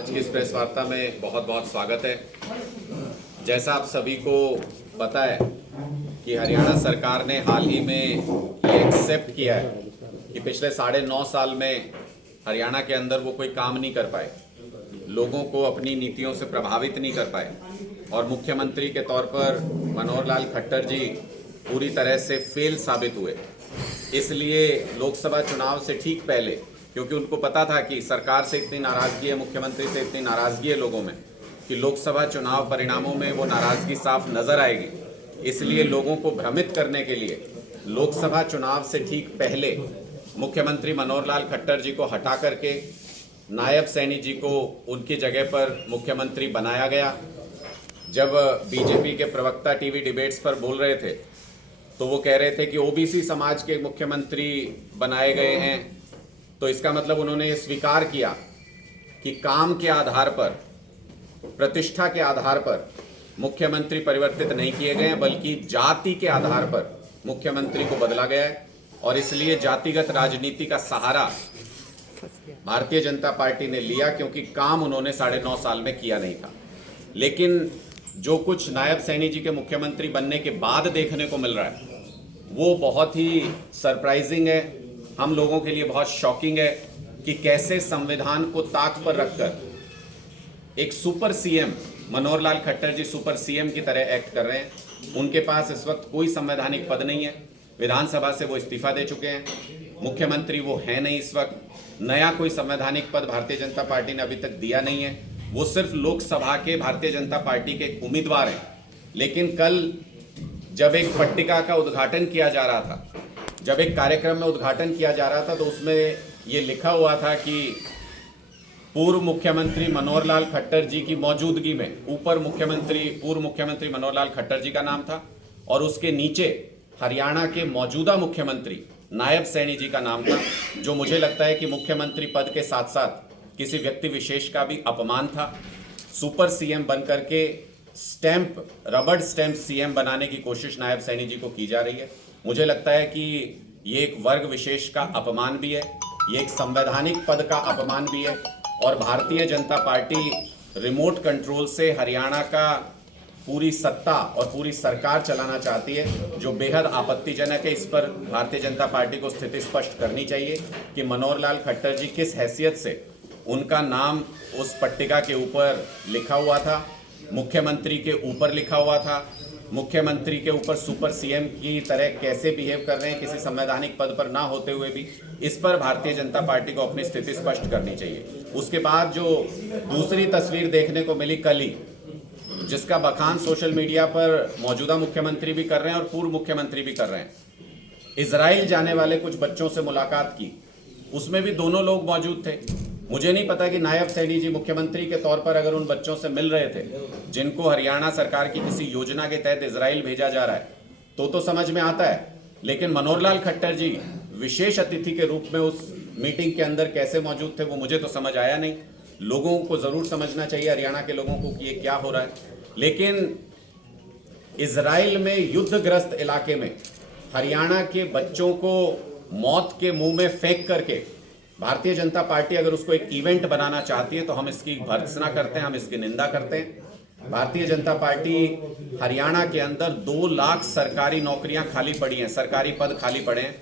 आज की इस प्रेस वार्ता में बहुत बहुत स्वागत है। जैसा आप सभी को पता है कि हरियाणा सरकार ने हाल ही में ये एक्सेप्ट किया है कि पिछले 9.5 साल में हरियाणा के अंदर वो कोई काम नहीं कर पाए, लोगों को अपनी नीतियों से प्रभावित नहीं कर पाए और मुख्यमंत्री के तौर पर मनोहर लाल खट्टर जी पूरी तरह से फेल साबित हुए। इसलिए लोकसभा चुनाव से ठीक पहले, क्योंकि उनको पता था कि सरकार से इतनी नाराज़गी है, मुख्यमंत्री से इतनी नाराज़गी है लोगों में कि लोकसभा चुनाव परिणामों में वो नाराज़गी साफ नज़र आएगी, इसलिए लोगों को भ्रमित करने के लिए लोकसभा चुनाव से ठीक पहले मुख्यमंत्री मनोहर लाल खट्टर जी को हटा करके नायब सैनी जी को उनकी जगह पर मुख्यमंत्री बनाया गया। जब बीजेपी के प्रवक्ता टीवी डिबेट्स पर बोल रहे थे तो वो कह रहे थे कि ओबीसी समाज के मुख्यमंत्री बनाए गए हैं, तो इसका मतलब उन्होंने ये स्वीकार किया कि काम के आधार पर, प्रतिष्ठा के आधार पर मुख्यमंत्री परिवर्तित नहीं किए गए हैं, बल्कि जाति के आधार पर मुख्यमंत्री को बदला गया है। और इसलिए जातिगत राजनीति का सहारा भारतीय जनता पार्टी ने लिया, क्योंकि काम उन्होंने 9.5 साल में किया नहीं था। लेकिन जो कुछ नायब सैनी जी के मुख्यमंत्री बनने के बाद देखने को मिल रहा है वो बहुत ही सरप्राइजिंग है, हम लोगों के लिए बहुत शॉकिंग है कि कैसे संविधान को ताक पर रखकर एक सुपर सीएम मनोहर लाल खट्टर जी सुपर सीएम की तरह एक्ट कर रहे हैं। उनके पास इस वक्त कोई संवैधानिक पद नहीं है, विधानसभा से वो इस्तीफा दे चुके हैं, मुख्यमंत्री वो है नहीं इस वक्त, नया कोई संवैधानिक पद भारतीय जनता पार्टी ने अभी तक दिया नहीं है, वो सिर्फ लोकसभा के भारतीय जनता पार्टी के उम्मीदवार हैं। लेकिन कल जब एक पट्टिका का उद्घाटन किया जा रहा था, जब एक कार्यक्रम में उद्घाटन किया जा रहा था, तो उसमें ये लिखा हुआ था कि पूर्व मुख्यमंत्री मनोहर लाल खट्टर जी की मौजूदगी में, ऊपर पूर्व मुख्यमंत्री मनोहर लाल खट्टर जी का नाम था और उसके नीचे हरियाणा के मौजूदा मुख्यमंत्री नायब सैनी जी का नाम था, जो मुझे लगता है कि मुख्यमंत्री पद के साथ साथ किसी व्यक्ति विशेष का भी अपमान था। सुपर सीएम बनकर के रबड़ स्टैंप सीएम बनाने की कोशिश नायब सैनी जी को की जा रही है। मुझे लगता है कि ये एक वर्ग विशेष का अपमान भी है, ये एक संवैधानिक पद का अपमान भी है और Bharatiya Janata party remote control से हरियाणा का पूरी सत्ता और पूरी सरकार चलाना चाहती है, जो बेहद आपत्तिजनक है। इस पर भारतीय जनता पार्टी को स्थिति स्पष्ट करनी चाहिए कि मनोहर लाल खट्टर जी किस हैसियत से उनका नाम उस पट्टिका के ऊपर लिखा हुआ था, मुख्यमंत्री के ऊपर लिखा हुआ था, मुख्यमंत्री के ऊपर सुपर सीएम की तरह कैसे बिहेव कर रहे हैं किसी संवैधानिक पद पर ना होते हुए भी। इस पर भारतीय जनता पार्टी को अपनी स्थिति स्पष्ट करनी चाहिए। उसके बाद जो दूसरी तस्वीर देखने को मिली कल ही, जिसका बखान सोशल मीडिया पर मौजूदा मुख्यमंत्री भी कर रहे हैं और पूर्व मुख्यमंत्री भी कर रहे हैं, इजराइल जाने वाले कुछ बच्चों से मुलाकात की, उसमें भी दोनों लोग मौजूद थे। मुझे नहीं पता कि नायब सैनी जी मुख्यमंत्री के तौर पर अगर उन बच्चों से मिल रहे थे जिनको हरियाणा सरकार की किसी योजना के तहत इजराइल भेजा जा रहा है, तो समझ में आता है। लेकिन मनोहर लाल खट्टर जी विशेष अतिथि के रूप में उस मीटिंग के अंदर कैसे मौजूद थे वो मुझे तो समझ आया नहीं। लोगों को ज़रूर समझना चाहिए, हरियाणा के लोगों को, कि ये क्या हो रहा है। लेकिन इजराइल में युद्धग्रस्त इलाके में हरियाणा के बच्चों को मौत के मुंह में फेंक करके भारतीय जनता पार्टी अगर उसको एक इवेंट बनाना चाहती है तो हम इसकी भर्त्सना करते हैं, हम इसकी निंदा करते हैं। भारतीय जनता पार्टी हरियाणा के अंदर 2 लाख सरकारी नौकरियां खाली पड़ी हैं, सरकारी पद खाली पड़े हैं।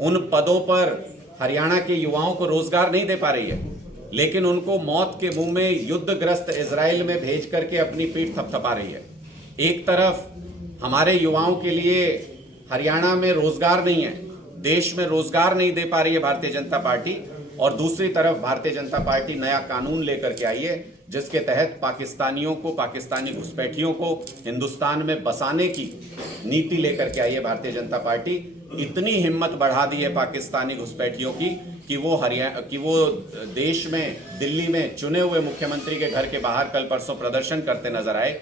उन पदों पर हरियाणा के युवाओं को रोजगार नहीं दे पा रही है, लेकिन उनको मौत के मुंह में युद्धग्रस्त इजराइल में भेज करके अपनी पीठ थपथपा रही है। एक तरफ हमारे युवाओं के लिए हरियाणा में रोजगार नहीं है, देश में रोजगार नहीं दे पा रही है भारतीय जनता पार्टी, और दूसरी तरफ भारतीय जनता पार्टी नया कानून लेकर के आई है जिसके तहत पाकिस्तानियों को, पाकिस्तानी घुसपैठियों को हिंदुस्तान में बसाने की नीति लेकर के आई है भारतीय जनता पार्टी। इतनी हिम्मत बढ़ा दी है पाकिस्तानी घुसपैठियों की कि वो देश में, दिल्ली में चुने हुए मुख्यमंत्री के घर के बाहर कल परसों प्रदर्शन करते नजर आए।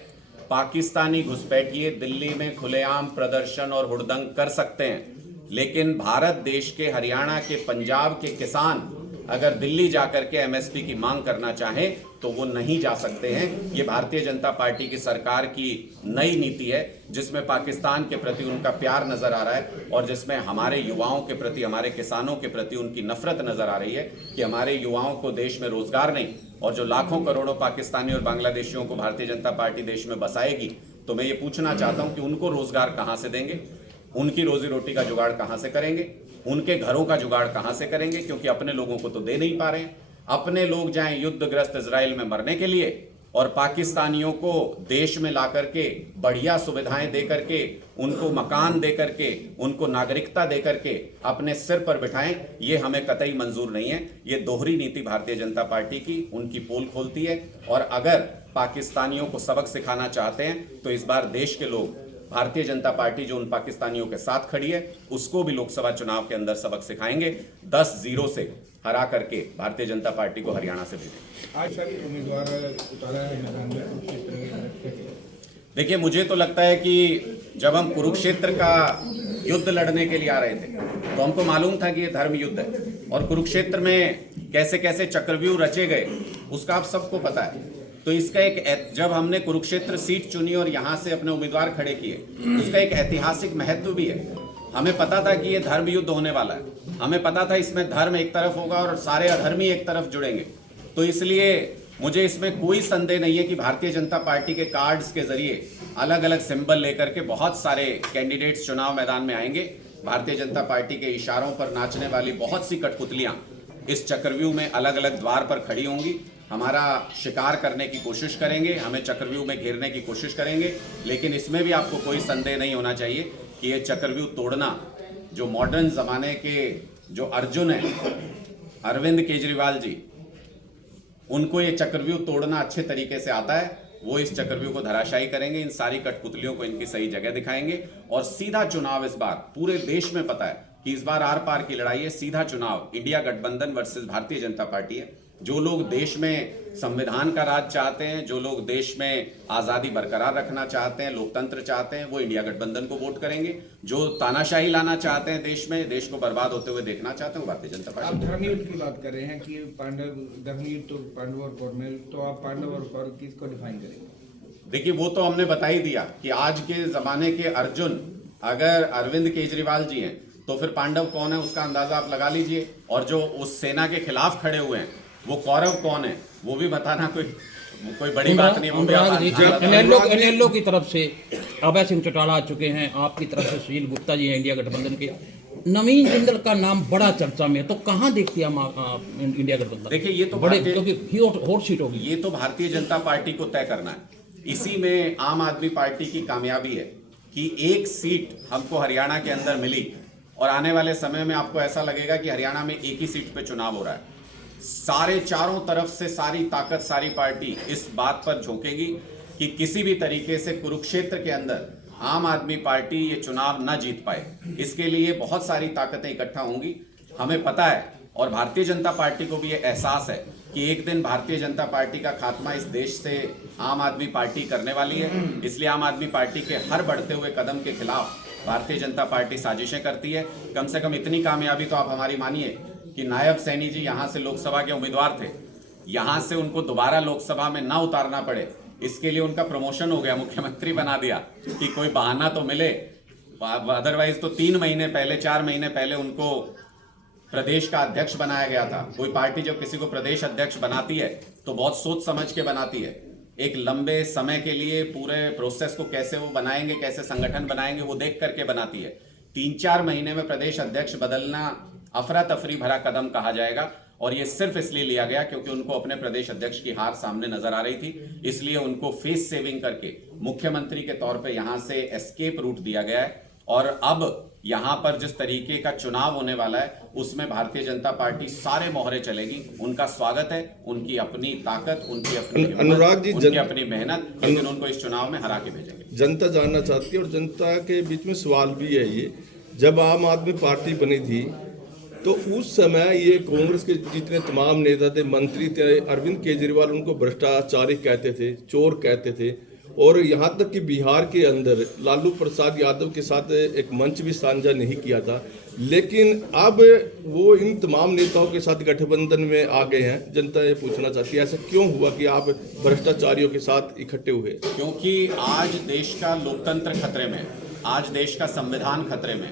पाकिस्तानी घुसपैठिए दिल्ली में खुलेआम प्रदर्शन और हुड़दंग कर सकते हैं, लेकिन भारत देश के, हरियाणा के, पंजाब के किसान अगर दिल्ली जाकर के एमएसपी की मांग करना चाहें तो वो नहीं जा सकते हैं। ये भारतीय जनता पार्टी की सरकार की नई नीति है जिसमें पाकिस्तान के प्रति उनका प्यार नजर आ रहा है और जिसमें हमारे युवाओं के प्रति, हमारे किसानों के प्रति उनकी नफरत नजर आ रही है कि हमारे युवाओं को देश में रोजगार नहीं, और जो लाखों करोड़ों पाकिस्तानी और बांग्लादेशियों को भारतीय जनता पार्टी देश में बसाएगी, तो मैं ये पूछना चाहता हूं कि उनको रोजगार कहां से देंगे, उनकी रोजी रोटी का जुगाड़ कहां से करेंगे, उनके घरों का जुगाड़ कहां से करेंगे, क्योंकि अपने लोगों को तो दे नहीं पा रहे हैं। अपने लोग जाएं युद्धग्रस्त इजराइल में मरने के लिए और पाकिस्तानियों को देश में ला करके बढ़िया सुविधाएं दे करके, उनको मकान दे करके, उनको नागरिकता दे करके अपने सिर पर बिठाएं, ये हमें कतई मंजूर नहीं है। ये दोहरी नीति भारतीय जनता पार्टी की उनकी पोल खोलती है। और अगर पाकिस्तानियों को सबक सिखाना चाहते हैं तो इस बार देश के लोग, भारतीय जनता पार्टी जो उन पाकिस्तानियों के साथ खड़ी है, उसको भी लोकसभा चुनाव के अंदर सबक सिखाएंगे। 10-0 से हरा करके भारतीय जनता पार्टी को हरियाणा से भेजेंगे। आज सभी उम्मीदवार उतारा है मैदान में कुरुक्षेत्र में। देखिए, मुझे तो लगता है कि जब हम कुरुक्षेत्र का युद्ध लड़ने के लिए आ रहे थे तो हमको मालूम था कि ये धर्म युद्ध है, और कुरुक्षेत्र में कैसे कैसे चक्रव्यूह रचे गए उसका आप सबको पता है। तो इसका एक, जब हमने कुरुक्षेत्र सीट चुनी और यहाँ से अपने उम्मीदवार खड़े किए, उसका एक ऐतिहासिक महत्व भी है। हमें पता था कि ये धर्म युद्ध होने वाला है, हमें पता था इसमें धर्म एक तरफ होगा और सारे अधर्मी एक तरफ जुड़ेंगे। तो इसलिए मुझे इसमें कोई संदेह नहीं है कि भारतीय जनता पार्टी के कार्ड्स के जरिए अलग अलग सिंबल लेकर के बहुत सारे कैंडिडेट्स चुनाव मैदान में आएंगे। भारतीय जनता पार्टी के इशारों पर नाचने वाली बहुत सी कठपुतलियां इस चक्रव्यूह में अलग अलग द्वार पर खड़ी होंगी, हमारा शिकार करने की कोशिश करेंगे, हमें चक्रव्यूह में घेरने की कोशिश करेंगे। लेकिन इसमें भी आपको कोई संदेह नहीं होना चाहिए कि ये चक्रव्यूह तोड़ना, जो मॉडर्न जमाने के जो अर्जुन है अरविंद केजरीवाल जी, उनको ये चक्रव्यूह तोड़ना अच्छे तरीके से आता है। वो इस चक्रव्यूह को धराशायी करेंगे, इन सारी कठपुतलियों को इनकी सही जगह दिखाएंगे और सीधा चुनाव इस बार पूरे देश में पता है कि इस बार आर पार की लड़ाई है। सीधा चुनाव इंडिया गठबंधन वर्सेस भारतीय जनता पार्टी है। जो लोग देश में संविधान का राज चाहते हैं, जो लोग देश में आजादी बरकरार रखना चाहते हैं, लोकतंत्र चाहते हैं, वो इंडिया गठबंधन को वोट करेंगे। जो तानाशाही लाना चाहते हैं देश में, देश को बर्बाद होते हुए देखना चाहते हैं, वो भारतीय जनता पार्टी। आप धर्मयुद्ध की बात कर रहे हैं कि धर्मयुद्ध तो पांडव और कौरव में, तो आप पांडव और कौरव किसको डिफाइन करेंगे? देखिए, वो तो हमने बता ही दिया कि आज के जमाने के अर्जुन अगर अरविंद केजरीवाल जी हैं तो फिर पांडव कौन है उसका अंदाजा आप लगा लीजिए। और जो उस सेना के खिलाफ खड़े हुए हैं वो कौरव कौन है वो भी बताना कोई बड़ी बात नहीं। इनेलो की तरफ से अभय सिंह चौटाला आ चुके हैं, आपकी तरफ से सुनील गुप्ता जी हैं इंडिया गठबंधन के, नवीन जिंदल का नाम बड़ा चर्चा में है, तो कहां देखती है इंडिया गठबंधन? देखिए, ये तो बड़े क्योंकि हॉट सीट होगी, ये तो भारतीय जनता पार्टी को तय करना है। इसी में आम आदमी पार्टी की कामयाबी है कि एक सीट हमको हरियाणा के अंदर मिली और आने वाले समय में आपको ऐसा लगेगा कि हरियाणा में एक ही सीट पे चुनाव हो रहा है। सारे चारों तरफ से सारी ताकत, सारी पार्टी इस बात पर झोंकेगी कि किसी भी तरीके से कुरुक्षेत्र के अंदर आम आदमी पार्टी ये चुनाव न जीत पाए। इसके लिए बहुत सारी ताकतें इकट्ठा होंगी, हमें पता है। और भारतीय जनता पार्टी को भी ये एहसास है कि एक दिन भारतीय जनता पार्टी का खात्मा इस देश से आम आदमी पार्टी करने वाली है। इसलिए आम आदमी पार्टी के हर बढ़ते हुए कदम के खिलाफ भारतीय जनता पार्टी साजिशें करती है। कम से कम इतनी कामयाबी तो आप हमारी मानिए कि नायब सैनी जी यहाँ से लोकसभा के उम्मीदवार थे, यहाँ से उनको दोबारा लोकसभा में ना उतारना पड़े, इसके लिए उनका प्रमोशन हो गया, मुख्यमंत्री बना दिया कि कोई बहाना तो मिले। अदरवाइज तो 3 महीने पहले, 4 महीने पहले उनको प्रदेश का अध्यक्ष बनाया गया था। कोई पार्टी जब किसी को प्रदेश अध्यक्ष बनाती है तो बहुत सोच समझ के बनाती है। एक लंबे समय के लिए पूरे प्रोसेस को कैसे वो बनाएंगे, कैसे संगठन बनाएंगे, वो देख करके बनाती है। 3-4 महीने में प्रदेश अध्यक्ष बदलना अफरा तफरी भरा कदम कहा जाएगा। और ये सिर्फ इसलिए लिया गया क्योंकि उनको अपने प्रदेश अध्यक्ष की हार सामने नजर आ रही थी, इसलिए उनको फेस सेविंग करके मुख्यमंत्री के तौर पे यहां से एस्केप रूट दिया गया है। और अब यहां पर जिस तरीके का चुनाव होने वाला है उसमें भारतीय जनता पार्टी सारे मोहरे चलेगी। उनका स्वागत है, उनकी अपनी ताकत, उनकी अपनी अनुराग जी, उनकी अपनी मेहनत, लेकिन उनको इस चुनाव में हरा के भेजेंगे। जनता जानना चाहती है और जनता के बीच में सवाल भी है ये, जब आम आदमी पार्टी बनी थी तो उस समय ये कांग्रेस के जितने तमाम नेता थे, मंत्री थे, अरविंद केजरीवाल उनको भ्रष्टाचारी कहते थे, चोर कहते थे। और यहाँ तक कि बिहार के अंदर लालू प्रसाद यादव के साथ एक मंच भी साझा नहीं किया था। लेकिन अब वो इन तमाम नेताओं के साथ गठबंधन में आ गए हैं। जनता ये पूछना चाहती है ऐसा क्यों हुआ कि आप भ्रष्टाचारियों के साथ इकट्ठे हुए? क्योंकि आज देश का लोकतंत्र खतरे में, आज देश का संविधान खतरे में।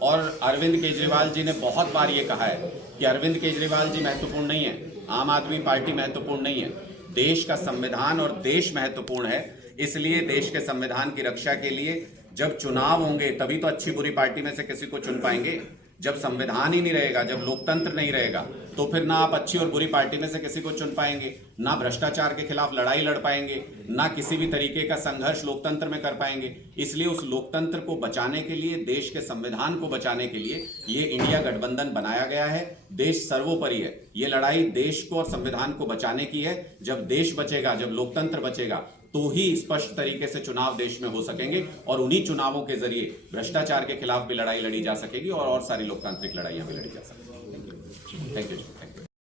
और अरविंद केजरीवाल जी ने बहुत बार ये कहा है कि अरविंद केजरीवाल जी महत्वपूर्ण नहीं है, आम आदमी पार्टी महत्वपूर्ण नहीं है, देश का संविधान और देश महत्वपूर्ण है। इसलिए देश के संविधान की रक्षा के लिए जब चुनाव होंगे तभी तो अच्छी बुरी पार्टी में से किसी को चुन पाएंगे। जब संविधान ही नहीं रहेगा, जब लोकतंत्र नहीं रहेगा, तो फिर ना आप अच्छी और बुरी पार्टी में से किसी को चुन पाएंगे, ना भ्रष्टाचार के खिलाफ लड़ाई लड़ पाएंगे, ना किसी भी तरीके का संघर्ष लोकतंत्र में कर पाएंगे। इसलिए उस लोकतंत्र को बचाने के लिए, देश के संविधान को बचाने के लिए ये इंडिया गठबंधन बनाया गया है। देश सर्वोपरि है, ये लड़ाई देश को और संविधान को बचाने की है। जब देश बचेगा, जब लोकतंत्र बचेगा, तो ही स्पष्ट तरीके से चुनाव देश में हो सकेंगे और उन्हीं चुनावों के जरिए भ्रष्टाचार के खिलाफ भी लड़ाई लड़ी जा सकेगी और सारी लोकतांत्रिक लड़ाइयां भी लड़ी जा सकेंगी। Thank you.